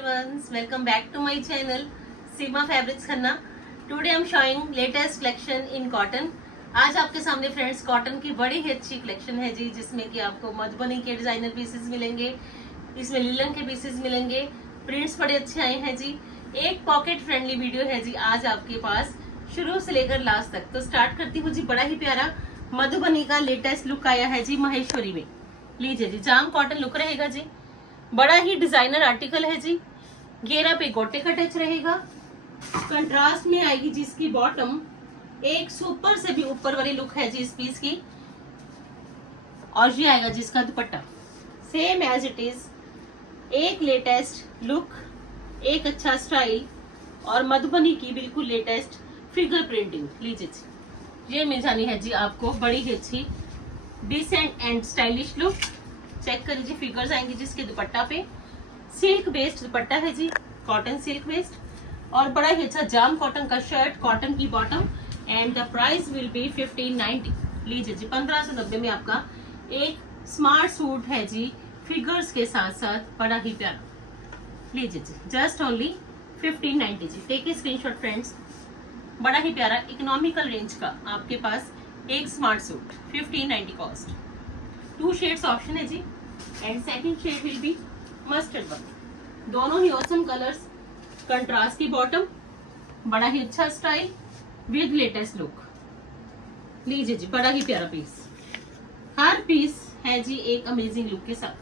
everyone, welcome back to my channel Seema fabrics Khanna. Today I am showing latest collection in cotton. आज आपके सामने friends cotton की बड़ी ही अच्छी कलेक्शन है जी, जिसमें कि आपको मधुबनी के डिजाइनर पीसेस मिलेंगे, इसमें लिलन के पीसेस मिलेंगे, प्रिंट्स बड़े अच्छे आए हैं जी। एक पॉकेट फ्रेंडली वीडियो है जी आज आपके पास शुरू से लेकर लास्ट तक। तो स्टार्ट करती हूँ जी। बड़ा ही प्यारा मधुबनी का लेटेस्ट लुक आया है जी महेश्वरी में। लीजिए जी, जाम कॉटन लुक रहेगा जी, बड़ा ही डिजाइनर आर्टिकल है जी। घेरा पे गोटे का टच रहेगा, कंट्रास्ट में आएगी जी इसकी बॉटम। एक सुपर से भी ऊपर वाली लुक है जी इस पीस की। और ये आएगा जी इसका दुपट्टा, सेम एज इट इज। एक लेटेस्ट लुक, एक अच्छा स्टाइल और मधुबनी की बिल्कुल लेटेस्ट फिगर प्रिंटिंग। लीजिए जी, ये मिल जानी है जी आपको बड़ी ही अच्छी decent and stylish look. Check कर लीजिए, फिगर्स आएंगे जिसके दुपट्टा पे। सिल्क बेस्ड दुपट्टा है जी, कॉटन सिल्क बेस्ड, और बड़ा ही अच्छा जाम कॉटन का शर्ट, कॉटन की bottom, and the price will be 1590। लीजिए जी, 1590 में आपका एक स्मार्ट सूट है जी, फिगर्स के साथ साथ बड़ा ही प्यारा। लीजिए जी, जस्ट ओनली 1590 जी। Take a screenshot friends. बड़ा ही प्यारा इकोनॉमिकल रेंज का आपके पास एक smart suit, 1590 cost. 2 shades option है जी, and second shade will be mustard one. दोनों ही ऑसम कलर्स, कंट्रास्ट की बॉटम, बड़ा ही अच्छा स्टाइल विद लेटेस्ट लुक। लीजिए जी, बड़ा ही प्यारा पीस। हर पीस है जी एक अमेजिंग लुक के साथ।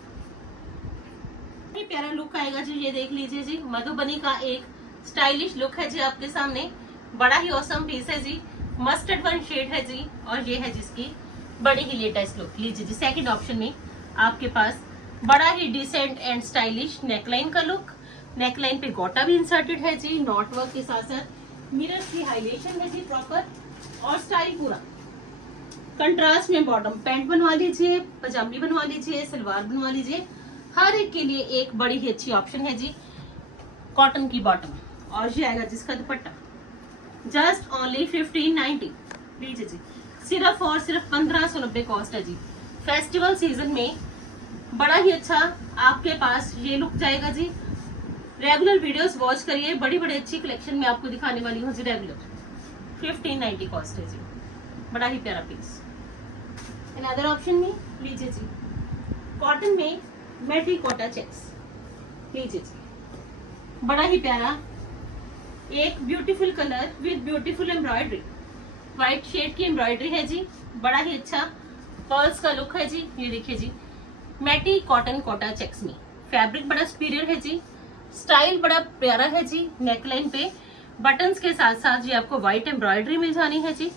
ये प्यारा लुक आएगा जी, ये देख लीजिए जी। मधुबनी का एक स्टाइलिश लुक है जी आपके सामने। बड़ा ही ऑसम पीस है जी, मस्टर्ड वन शेड है जी, और ये है जिसकी बड़ी ही लेटेस्ट लुक। लीजिए जी, सेकंड ऑप्शन में आपके पास बड़ा ही डिसेंट एंड स्टाइलिश नेकलाइन का लुक। नेकलाइन पे गोटा भी इंसर्टेड है जी, नॉट वर्क के साथ साथ मिरर की हाईलाइटेशन है जी प्रॉपर, और स्टाइल पूरा। कंट्रास्ट में बॉटम पैंट बनवा लीजिए, पजामी बनवा लीजिए, सलवार बनवा लीजिए, हर एक के लिए एक बड़ी ही अच्छी ऑप्शन है जी। कॉटन की बॉटम, और ये आएगा जिसका दुपट्टा, जस्ट ओनली 1590। लीजिए जी, सिर्फ और सिर्फ 1590 कॉस्ट है जी। फेस्टिवल सीजन में बड़ा ही अच्छा आपके पास ये लुक जाएगा जी। रेगुलर वीडियोस वॉच करिए, बड़ी बड़ी अच्छी कलेक्शन में आपको दिखाने वाली हूँ जी रेगुलर। 1590 कॉस्ट है जी, बड़ा ही प्यारा पीस। अनदर ऑप्शन में लीजिए जी, कॉटन में मेटी कोटा चेक्स। लीजिए जी, बड़ा ही प्यारा एक beautiful colour with beautiful embroidery. White shade की एम्ब्रॉयडरी है जी, बड़ा ही अच्छा पर्ल्स का लुक है जी। ये देखिए जी, मैटी कॉटन कोटा चेक्स में। फैब्रिक बड़ा सुपीरियर है जी, स्टाइल बड़ा प्यारा है जी। नेकलाइन पे बटन्स के साथ साथ ये आपको व्हाइट एम्ब्रॉयडरी मिल जानी है जी,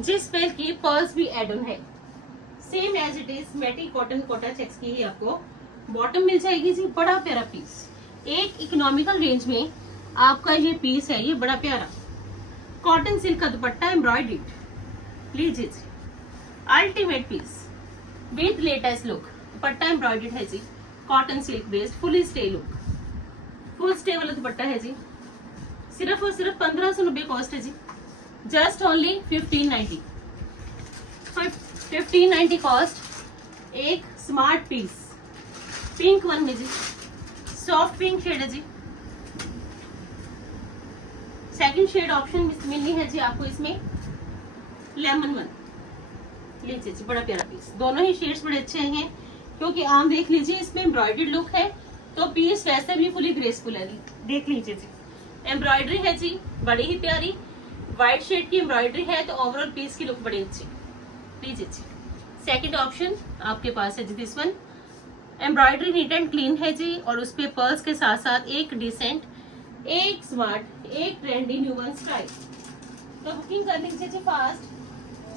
जिस पे की पर्ल्स भी एड ऑन है। Same as it is matty cotton Kota checks की ही आपको बॉटम मिल जाएगी जी। बड़ा प्यारा पीस, एक इकोनॉमिकल रेंज में आपका ये पीस है, ये बड़ा प्यारा कॉटन सिल्क का दुपट्टा एम्ब्रॉयडर्ड। लीजिए जी, ultimate piece with latest look. Dupatta embroidered है जी, cotton silk based, full stay look, full stay वाला दुपट्टा है जी। सिर्फ और सिर्फ 1590 कॉस्ट है जी, जस्ट ओनली 1590। 1590 कॉस्ट। एक स्मार्ट पीस पिंक वन में जी, सॉफ्ट पिंक शेड है जी। सेकंड शेड ऑप्शन मिलनी है जी आपको इसमें लेमन वन। लीजिए जी, बड़ा प्यारा पीस। दोनों ही शेड्स बड़े अच्छे हैं, क्योंकि आप देख लीजिए इसमें एम्ब्रॉयडर्ड लुक है, तो पीस वैसे भी फुली ग्रेसफुल है। देख लीजिए जी, एम्ब्रॉयडरी है जी बड़ी ही प्यारी, व्हाइट शेड की एम्ब्रॉयडरी है, तो ओवरऑल पीस की लुक बड़ी अच्छी। लीजिए जी, सेकंड ऑप्शन आपके पास है जी this one. Embroidery neat and clean है जी, और उस पे पर्ल्स के साथ साथ एक डिसेंट, एक स्मार्ट, एक ट्रेंडी न्यू वन स्टाइल। तो बुकिंग कर लीजिए जी फास्ट।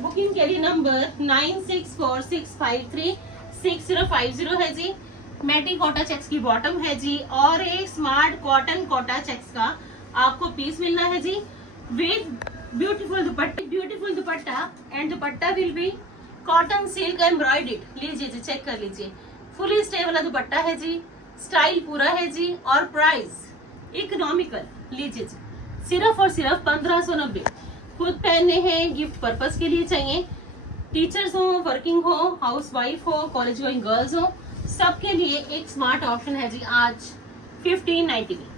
बुकिंग के लिए नंबर 9646536050 है जी। मैटी कोटा चेक्स की बॉटम है जी, और एक स्मार्ट कॉटन कोटा चेक्स का आपको पीस मिलना है जी with beautiful dupatta, and dupatta will be cotton silk embroidered. लीजिए जी, चेक कर लीजिए, फुली स्टे वाला दुपट्टा है जी, स्टाइल पूरा है जी, और प्राइस इकोनॉमिकल। लीजिए जी, सिर्फ और सिर्फ 1590। खुद पहनने हैं, गिफ्ट पर्पस के लिए चाहिए, टीचर्स हो, वर्किंग हो, हाउस वाइफ हो, कॉलेज गोइंग गर्ल्स हो, सबके लिए एक स्मार्ट ऑप्शन है जी आज 1590 में।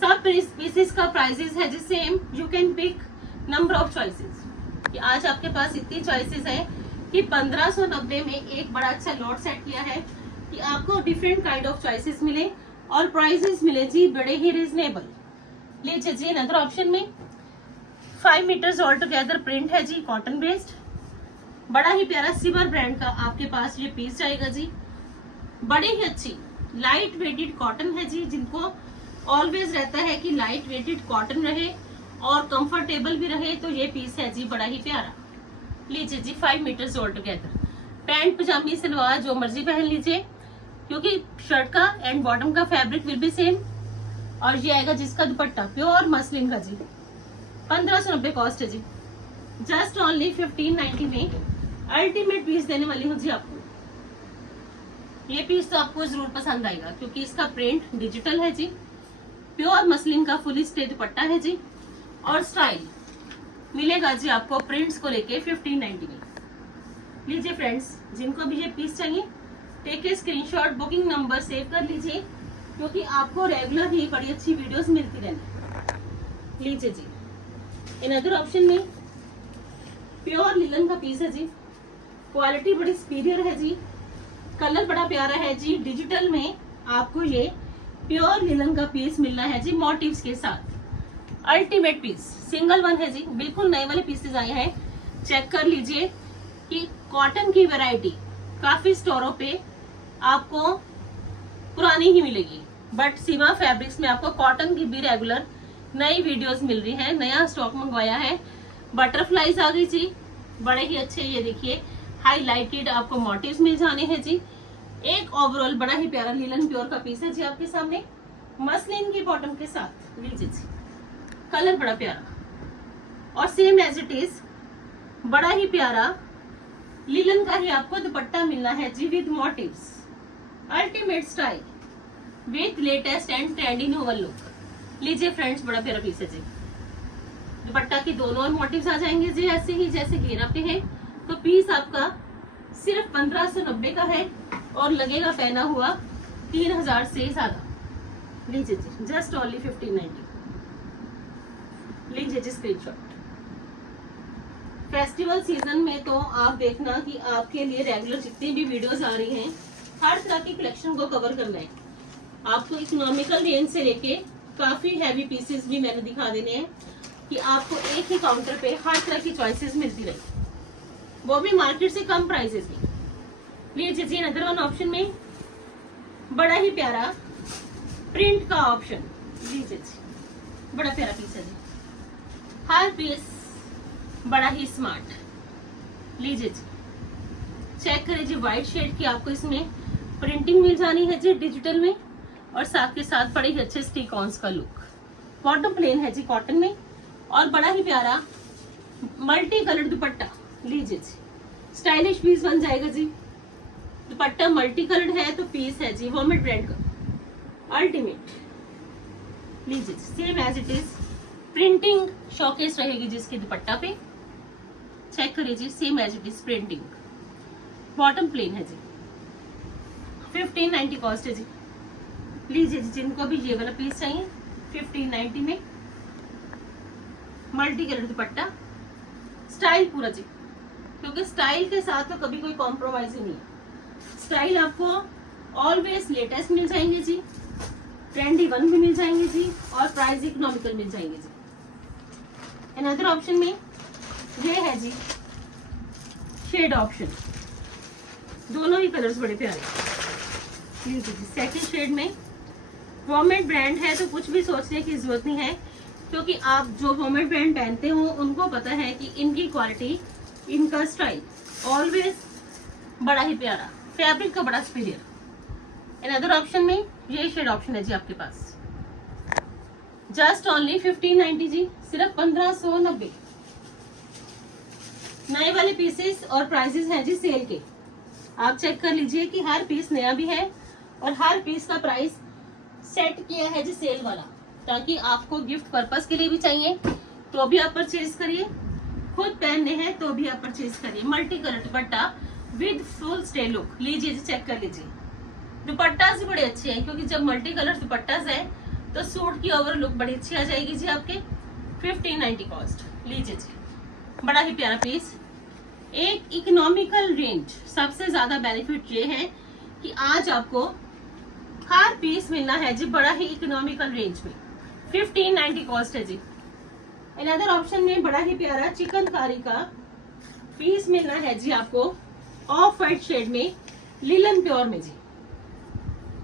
सब पीसेस का प्राइसेस है जी same. You can pick number of choices. कि आज आपके पास इतनी चॉइसेस है कि 1590 में एक बड़ा अच्छा लॉट सेट किया है कि आपको डिफरेंट काइंड ऑफ चॉइसेस मिले और प्राइसेस मिले जी बड़े ही रीजनेबल। लीजिए जी अनदर ऑप्शन में 5 मीटर्स ऑल टुगेदर प्रिंट है जी, कॉटन बेस्ड। बड़ा ही प्यारा सिमर ब्रांड का आपके पास ये पीस जाएगा जी। बड़ी ही अच्छी लाइट वेटेड कॉटन है जी, जिनको ऑलवेज रहता है कि लाइट वेटेड कॉटन रहे और कंफर्टेबल भी रहे, तो ये पीस है जी बड़ा ही प्यारा। लीजिए जी 5 metres all together. Pant pajami salwar जो मर्जी पहन लीजिए, क्योंकि शर्ट का एंड बॉटम का फैब्रिक विल बी सेम। और ये आएगा जिसका दुपट्टा प्योर मसलिन का जी। 1590 कॉस्ट है जी। जस्ट ओनली 1590 में अल्टीमेट पीस देने वाली हूँ जी आपको। ये पीस तो आपको जरूर पसंद आएगा क्योंकि इसका प्रिंट डिजिटल है जी। प्योर मसलिन का फुल स्टे दुपट्टा है जी। और स्टाइल मिलेगा जी आपको प्रिंट्स को लेके 1590 में। लीजिए फ्रेंड्स, जिनको भी ये पीस चाहिए take a screenshot, booking number save कर लीजिए, क्योंकि आपको रेगुलर ही बड़ी अच्छी वीडियोस मिलती रहती। लीजिए जी इन अदर ऑप्शन में प्योर लिलन का पीस है जी। क्वालिटी बड़ी सुपीरियर है जी। कलर बड़ा प्यारा है जी। डिजिटल में आपको ये प्योर लिलन का पीस मिलना है जी मोटिव्स के साथ। अल्टीमेट पीस सिंगल वन है जी। बिल्कुल नए वाले पीसेस आए हैं। चेक कर लीजिए कि कॉटन की वैरायटी काफी स्टोरों पे आपको पुरानी ही मिलेगी, बट सीमा फैब्रिक्स में आपको कॉटन की भी रेगुलर नई वीडियोस मिल रही है। नया स्टॉक मंगवाया है। बटरफ्लाईज आ गई जी, बड़े ही अच्छे। ये देखिए हाईलाइटेड आपको मोटिव्स मिल जाने हैं जी। एक ओवरऑल बड़ा ही प्यारा लिलन प्योर का पीस है जी आपके सामने मसलिन की बॉटम के साथ। लीजिए जी कलर बड़ा प्यारा और सेम एज इट इज बड़ा ही प्यारा लिलन का ही आपको दुपट्टा मिलना है जी with motives. Ultimate style with latest and trendy novel look. लीजिए फ्रेंड्स बड़ा प्यारा पीस है जी। दुपट्टा की दोनों मोटिव्स आ जाएंगे जी ऐसे ही जैसे घेरा पे है। तो पीस आपका सिर्फ 1590 का है और लगेगा पहना हुआ 3000 से ज्यादा। लीजिए जी जस्ट ओनली 1590। लीजिए जी स्क्रीनशॉट। फेस्टिवल सीजन में तो आप देखना कि आपके लिए रेगुलर जितनी भी वीडियोस आ रही हैं हर तरह की कलेक्शन को कवर करना है आपको। इकोनॉमिकल रेंज से लेके काफी हैवी पीसेस भी मैंने दिखा देने हैं कि आपको एक ही काउंटर पे हर तरह की चॉइसेस मिलती रही, वो भी मार्केट से कम प्राइसेस में। लीजिए जी अदर वन ऑप्शन में बड़ा ही प्यारा प्रिंट का ऑप्शन। लीजिए जी बड़ा प्यारा पीस है जी। हर पीस बड़ा ही स्मार्ट। लीजिए जी चेक करिए जी व्हाइट शेड की आपको इसमें प्रिंटिंग मिल जानी है जी डिजिटल में, और साथ के साथ बड़े ही अच्छे स्टिक ऑन्स का लुक। बॉटम प्लेन है जी कॉटन में और बड़ा ही प्यारा मल्टी कलर दुपट्टा। लीजिए जी स्टाइलिश पीस बन जाएगा जी। दुपट्टा मल्टी कलर्ड है तो पीस है जी वॉमेट ब्रांड का अल्टीमेट। लीजिए same as it is printing showcase रहेगी जिसके दुपट्टा पे। चेक करिए जी same as it is printing. Bottom plain है जी। 1590 कॉस्ट है जी। लीजिए जी जिनको भी ये वाला पीस चाहिए 1590 में मल्टी कलर दुपट्टा। स्टाइल पूरा जी, क्योंकि स्टाइल के साथ तो कभी कोई कॉम्प्रोमाइज ही नहीं है। स्टाइल आपको ऑलवेज लेटेस्ट मिल जाएंगे जी, ट्रेंडी वन भी मिल जाएंगे जी, और प्राइस इकोनॉमिकल मिल जाएंगे जी। अनदर ऑप्शन में ये है जी शेड ऑप्शन। दोनों ही कलर्स बड़े प्यारे। लीजिए जी सेकंड शेड में वॉमेट ब्रांड है तो कुछ भी सोचने की जरूरत नहीं है, क्योंकि आप जो वॉमेट ब्रांड पहनते हो उनको पता है कि इनकी क्वालिटी, इनका स्टाइल ऑलवेज बड़ा ही प्यारा, फैब्रिक का बड़ा सुपीरियर। अनदर ऑप्शन में ये शेड ऑप्शन है जी आपके पास। जस्ट ओनली 1590 जी, सिर्फ 1590। नए वाले पीसेस और प्राइसेस हैं जी सेल के। आप चेक कर लीजिए कि हर पीस नया भी है और हर पीस का प्राइस सेट किया है जी सेल वाला, ताकि आपको गिफ्ट पर्पस के लिए भी चाहिए तो भी आप परचेज करिए, खुद पहनने हैं तो भी आप परचेज करिए। Multi colour dupatta with full stay look. लीजिए जी चेक कर लीजिए दुपट्टास भी बड़े अच्छे हैं, क्योंकि जब मल्टी कलर दुपट्टास है तो सूट की ओवर लुक बड़ी अच्छी आ जाएगी जी आपके। 1590 कॉस्ट। लीजिए जी, बड़ा ही प्यारा पीस, एक इकोनॉमिकल रेंज। सबसे ज्यादा बेनिफिट ये है कि आज आपको हर पीस मिलना है जी बड़ा ही इकोनॉमिकल रेंज में। 1590 कॉस्ट है जी। अनदर ऑप्शन में बड़ा ही प्यारा चिकनकारी का पीस मिलना है जी आपको, ऑफ वाइट शेड में, लिलन प्योर में जी,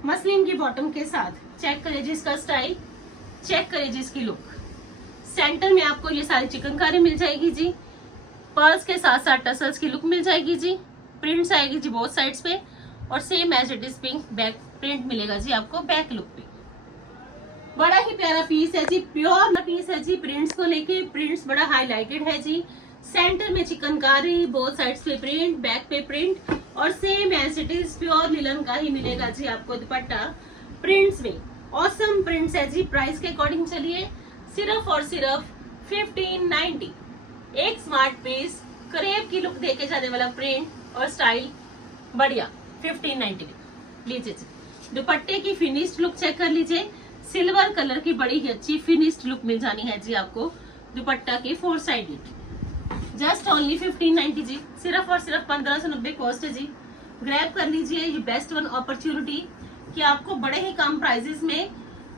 मसलिन की बॉटम के साथ। चेक करिए जी इसका स्टाइल, चेक करिए जी इसकी लुक। सेंटर में आपको ये सारी चिकनकारी मिल जाएगी जी, पर्ल्स के साथ साथ टसल्स की लुक मिल जाएगी जी, प्रिंट्स आएगी जी बोथ साइड्स पे, और same as it is pink back print मिलेगा जी आपको बैक लुक पे। बड़ा ही प्यारा पीस है जी, प्योर पीस है जी। प्रिंट्स को लेके प्रिंट्स बड़ा हाईलाइटेड है जी, सेंटर में चिकनकारी, बोथ साइड्स पे प्रिंट, बैक पे प्रिंट, और same as it is pure linen का ही मिलेगा जी आपको दुपट्टा प्रिंट्स में। ऑसम प्रिंट्स है जी। प्राइस के अकॉर्डिंग चलिए, सिर्फ और सिर्फ 1590। एक स्मार्ट पीस, करेब की लुक देके जाने वाला प्रिंट और स्टाइल बढ़िया, 1590 में। लीजिए जी, दुपट्टे की फिनिश्ड लुक चेक कर लीजिए, सिल्वर कलर की बड़ी ही अच्छी फिनिश्ड लुक मिल जानी है जी आपको दुपट्टा की 4 साइडेड। जस्ट ओनली 1590 जी, सिर्फ और सिर्फ 1590 कॉस्ट है जी। ग्रैब कर लीजिए, ये बेस्ट वन अपॉर्चुनिटी कि आपको बड़े ही कम प्राइसेस में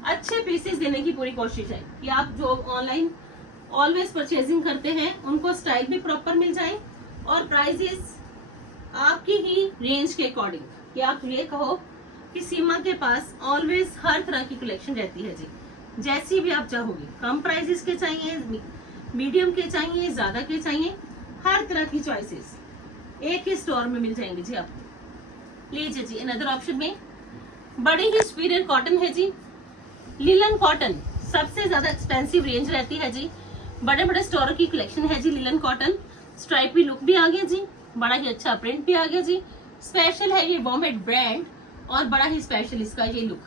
अच्छे पीसेस देने की पूरी कोशिश है कि आप जो ऑनलाइन ऑलवेज परचेजिंग करते हैं उनको स्टाइल भी प्रॉपर मिल जाए और प्राइसेस आपकी ही रेंज के अकॉर्डिंग, कि आप ये कहो कि सीमा के पास ऑलवेज हर तरह की कलेक्शन रहती है जी, जैसी भी आप चाहोगे। कम प्राइसेस के चाहिए, मीडियम के चाहिए, ज्यादा के चाहिए, हर तरह की चॉइसेस एक ही स्टोर में मिल जाएंगे जी आपको। लीजिए जी, अनदर ऑप्शन में बड़ी ही सुपीरियर कॉटन है जी, लिलन कॉटन। सबसे ज्यादा एक्सपेंसिव रेंज रहती है जी, बड़े बड़े स्टोर की कलेक्शन है जी लिलन कॉटन। स्ट्राइपी लुक भी आ गया जी, बड़ा ही अच्छा प्रिंट भी आ गया जी। स्पेशल है ये वॉमेट ब्रांड और बड़ा ही स्पेशल इसका ये लुक।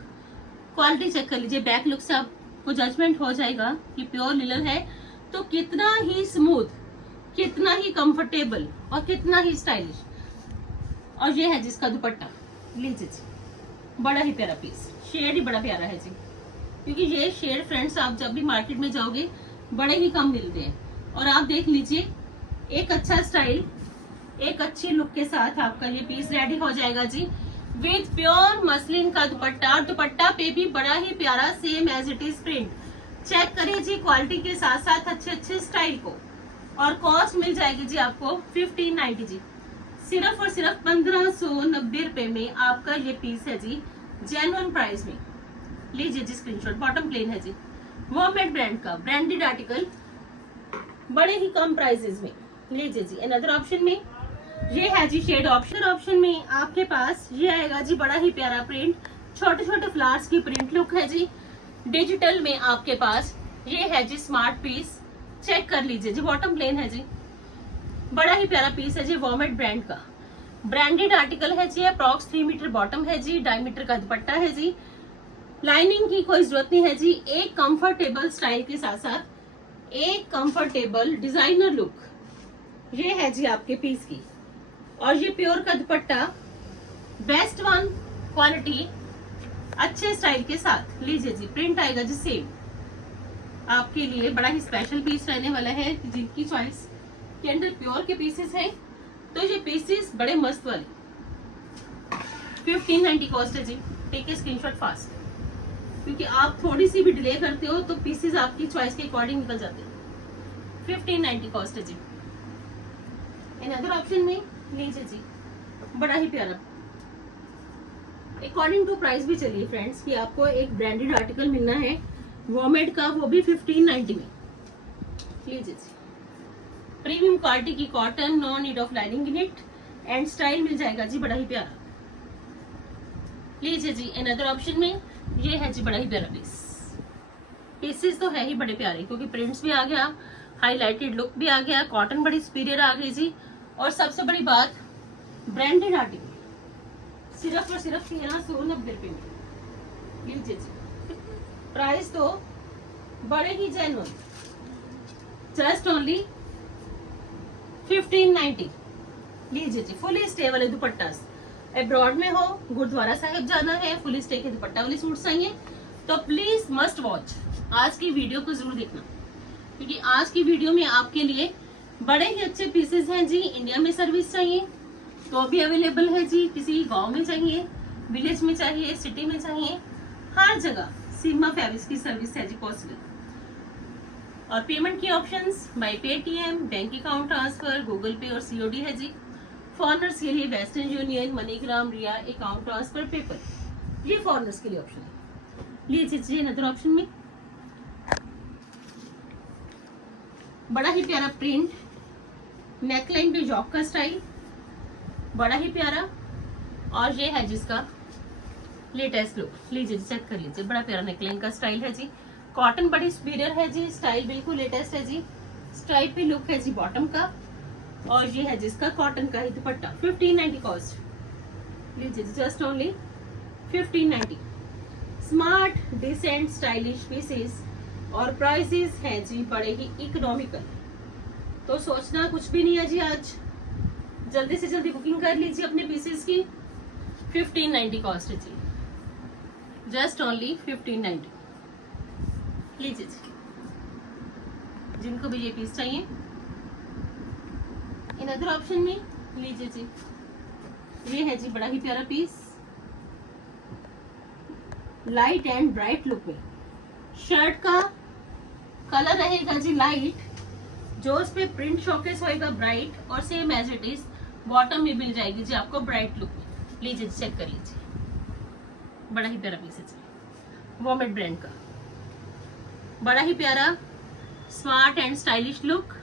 क्वालिटी चेक कर लीजिए, बैक लुक से आपको जजमेंट हो जाएगा कि प्योर लिलन है तो कितना ही स्मूथ, कितना ही कंफर्टेबल और कितना ही स्टाइलिश। और ये है जिसका दुपट्टा। लीजिए जी, बड़ा ही प्यारा पीस, शेड ही बड़ा प्यारा है जी, क्योंकि ये शेड फ्रेंड्स आप जब भी मार्केट में जाओगे बड़े ही कम मिलते हैं। और आप देख लीजिए, एक अच्छा स्टाइल, एक अच्छी लुक के साथ आपका ये पीस रेडी हो जाएगा जी, विथ प्योर मसलिन का दुपट्टा। दुपट्टा पे भी बड़ा ही प्यारा same as it is print. Check करिए जी क्वालिटी के साथ साथ अच्छे अच्छे स्टाइल को। और कॉस्ट मिल जाएगी जी आपको 1590 जी, सिर्फ और सिर्फ 1590 रुपए में आपका ये पीस है जी, जेन्युइन प्राइस में। लीजिए जी स्क्रीनशॉट, बॉटम प्लेन है जी, वॉमेट ब्रांड का ब्रांडेड आर्टिकल, बड़े ही कम प्राइसेस में। लीजिए जी, अनदर ऑप्शन में ये है जी शेड ऑप्शन में आपके पास ये आएगा जी, बड़ा ही प्यारा प्रिंट, छोटे छोटे फ्लावर्स की प्रिंट लुक है जी। डिजिटल में आपके पास ये है जी स्मार्ट पीस, चेक कर लीजिए जी, बॉटम प्लेन है जी, बड़ा ही प्यारा पीस है जी, वॉमेट ब्रांड का ब्रांडेड आर्टिकल है जी। अप्रॉक्स 3 मीटर बॉटम है जी, 2.5 मीटर का दुपट्टा है जी। लाइनिंग की कोई जरूरत नहीं है जी। एक कंफर्टेबल स्टाइल के साथ साथ एक कंफर्टेबल डिजाइनर लुक ये है जी आपके पीस की। और ये प्योर का दुपट्टा, बेस्ट वन क्वालिटी, अच्छे स्टाइल के साथ। लीजिए जी, प्रिंट आएगा जी सेम आपके लिए, बड़ा ही स्पेशल पीस रहने वाला है। जिनकी चॉइस के अंदर प्योर के पीसेस हैं तो ये पीसेस बड़े मस्त वाले। 1590 कॉस्ट है जी, टेक ए स्क्रीनशॉट फास्ट, क्योंकि आप थोड़ी सी भी डिले करते हो तो पीसेस आपकी चॉइस के अकॉर्डिंग निकल जाते हैं। 1590 कॉस्ट है जी। अनदर ऑप्शन में लीजिए जी, बड़ा ही प्यारा अकॉर्डिंग टू प्राइस भी चलिए फ्रेंड्स, कि आपको एक ब्रांडेड आर्टिकल मिलना है वॉमेट का, वो भी 1590 में। लीजिए जी, प्रीमियम क्वालिटी की cotton, no need of lining in it, and style मिल जाएगा जी बड़ा ही प्यारा। लीजिए जी, अनदर ऑप्शन में ये है जी, बड़ा ही प्यारा पीसेस तो है ही बड़े प्यारे, क्योंकि प्रिंट्स भी आ गया, हाईलाइटेड लुक भी आ गया, कॉटन बड़ी सुपीरियर आ गई जी। और सबसे बड़ी बात, ब्रांडेड आर्टिकल सिर्फ और सिर्फ 1390 रुपए में। लीजिए जी, प्राइस तो बड़े ही जेन्युइन, जस्ट ओनली 1590। लीजिए जी, फुली स्टे वाले दुपट्टा, अब्रॉड में हो, गुरुद्वारा साहिब जाना है, फुल स्टे के दुपट्टा वाले सूट चाहिए, तो प्लीज मस्ट वॉच आज की वीडियो को जरूर देखना, क्योंकि आज की वीडियो में आपके लिए बड़े ही अच्छे पीसेस हैं जी। इंडिया में सर्विस चाहिए तो भी अवेलेबल है जी, किसी गांव में चाहिए, विलेज में चाहिए, सिटी में चाहिए, हर जगह सीमा फैब्रिक्स की सर्विस है जी पॉसिबल। और पेमेंट के options by Paytm, bank account transfer, Google Pay और सीओडी है जी। फॉरनर्स के लिए Western Union, MoneyGram, Ria, account transfer, PayPal, ये फॉरनर्स के लिए ऑप्शन है। लीजिए अनदर ऑप्शन में बड़ा ही प्यारा प्रिंट, नेकलाइन पे जॉब का स्टाइल, बड़ा ही प्यारा, और ये है जिसका लेटेस्ट लुक। लीजिए चेक कर लीजिए, बड़ा प्यारा नेकलाइन का स्टाइल है जी। कॉटन बड़ी सुपीरियर है जी, स्टाइल बिल्कुल लेटेस्ट है जी। स्ट्राइप पे लुक है जी बॉटम का, और ये है जिसका कॉटन का ही दुपट्टा। 1590 कॉस्ट। लीजिए just only 1590। Smart, decent, stylish pieces और प्राइसेस हैं जी बड़े ही इकोनॉमिकल। तो सोचना कुछ भी नहीं है जी, आज जल्दी से जल्दी बुकिंग कर लीजिए अपने पीसेस की। 1590 कॉस्ट है जी, जस्ट ओनली 1590। लीजिए जी, जिनको भी ये पीस चाहिए इन अदर ऑप्शन में लीजिए जी। ये है जी बड़ा ही प्यारा piece, light and bright look में। शर्ट का कलर रहेगा जी लाइट, जो उस पे प्रिंट शोकेस होएगा ब्राइट, और same as it is bottom में मिल जाएगी जी आपको ब्राइट लुक में। लीजिए चेक कर लीजिए, बड़ा ही प्यारा पीस है जी, वॉमेट ब्रांड का। बड़ा ही प्यारा स्मार्ट एंड स्टाइलिश लुक,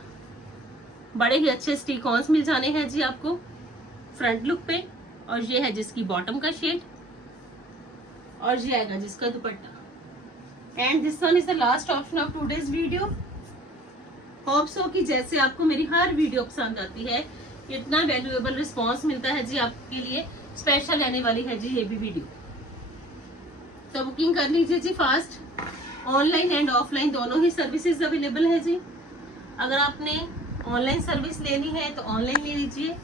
बड़े ही अच्छे स्टिक ऑन्स मिल जाने हैं जी आपको फ्रंट लुक पे, और ये है जिसकी बॉटम का शेड, और ये आएगा जिसका दुपट्टा। And this one is the last option of today's video. Hope so कि जैसे आपको मेरी हर वीडियो पसंद आती है, इतना वैल्यूएबल रिस्पांस मिलता है जी आपके लिए, स्पेशल रहने वाली है जी ये भी वीडियो। तो बुकिंग कर लीजिए जी फास्ट। ऑनलाइन एंड ऑफलाइन दोनों ही सर्विसेज अवेलेबल है जी। अगर आपने ऑनलाइन सर्विस लेनी है तो ऑनलाइन ले लीजिए,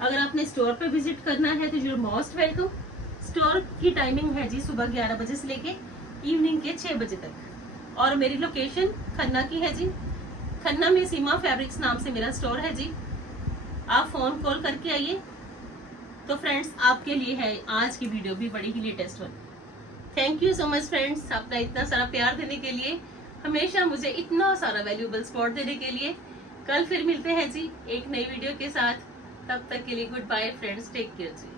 अगर आपने स्टोर पे विजिट करना है तो you are most welcome. Store की टाइमिंग है जी सुबह 11 बजे से लेके इवनिंग के 6 बजे तक, और मेरी लोकेशन खन्ना की है जी। खन्ना में सीमा फैब्रिक्स नाम से मेरा स्टोर है जी। आप फोन कॉल करके आइए। तो फ्रेंड्स, आपके लिए है आज की वीडियो भी बड़ी ही latest one. Thank you so much friends, अपना इतना सारा प्यार देने के लिए, हमेशा मुझे इतना सारा वैल्यूएबल सपोर्ट देने के लिए। कल फिर मिलते हैं जी एक नई वीडियो के साथ, तब तक के लिए good bye friends, take care जी।